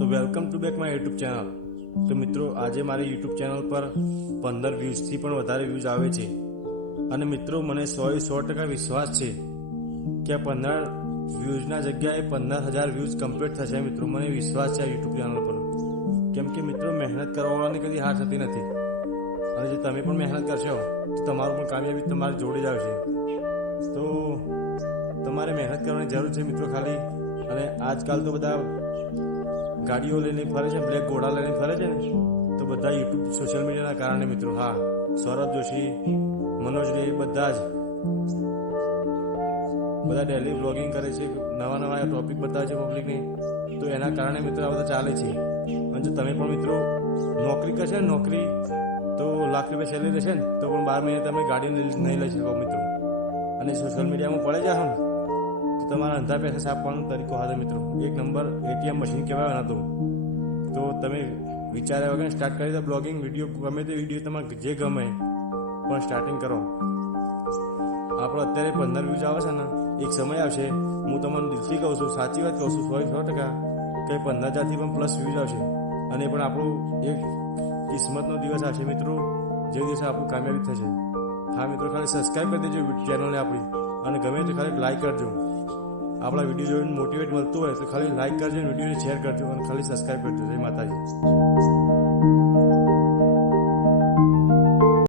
તો welcome to back my YouTube channel. તો મિત્રો આજે મારી યુટ્યુબ ચેનલ પર 15 વ્યૂઝથી પણ વધારે વ્યૂઝ આવે છે અને મિત્રો મને 100% વિશ્વાસ છે કે 15 વ્યૂઝના જગ્યાએ 15,000 વ્યૂઝ કમ્પ્લીટ થશે। મિત્રો મને વિશ્વાસ છે આ યુટ્યુબ ચેનલ પર, કેમ કે મિત્રો મહેનત કરવાવાળાની કદી હાર થતી નથી અને જે તમે પણ મહેનત કરશો તો તમારું પણ કામયાબી તમારી જોડે જ આવશે। તો તમારે મહેનત કરવાની જરૂર છે મિત્રો ખાલી। અને આજકાલ તો બધા ગાડીઓ લઈને ફરે છે, બ્લેક ઘોડા લઈને ફરે છે ને, તો બધા યુટ્યુબ સોશિયલ મીડિયાના કારણે મિત્રો। હા, સૌરભ જોશી, મનોજ રે, બધા ડેલી બ્લોગિંગ કરે છે, નવા નવા ટોપિક બતાવે છે પબ્લિકને, તો એના કારણે મિત્રો આ બધા ચાલે છે। અને જો તમે પણ મિત્રો નોકરી કરશે ને, નોકરી તો લાખ રૂપિયા સેલેરી રહેશે ને, તો પણ 12 મહિને તમે ગાડી નહીં લઈ શકો મિત્રો। અને સોશિયલ મીડિયામાં પડે જાઓ ને તો તમારા અંધા પૈસા છાપવાનો તરીકો હાથે મિત્રો એક નંબર ATM મશીન કહેવાય ના તો તમે વિચાર્યા વગર સ્ટાર્ટ કરી દો બ્લોગિંગ વિડીયો, ગમે તે વિડીયો તમારે જે ગમે પણ સ્ટાર્ટિંગ કરો। આપણો અત્યારે 15 વ્યૂઝ આવે છે ને, એક સમય આવશે, હું તમને દિલથી કહું છું, સાચી વાત કહું છું, 100% કે 15,000થી પણ પ્લસ વ્યૂઝ આવશે અને એ પણ આપણું એક કિસ્મતનો દિવસ આવશે મિત્રો, જે દિવસે આપણું કામયાબી થશે। હા મિત્રો, ખાલી સબસ્ક્રાઈબ કરી દેજો ચેનલને આપણી, અને ગમે તો ખાલી લાઈક કરજો। આપણા વિડીયો જોઈને મોટિવેટ મળતું હોય તો ખાલી લાઈક કરજો, વિડીયોને શેર કરજો અને ખાલી સબસ્ક્રાઈબ કરજો। જય માતાજી।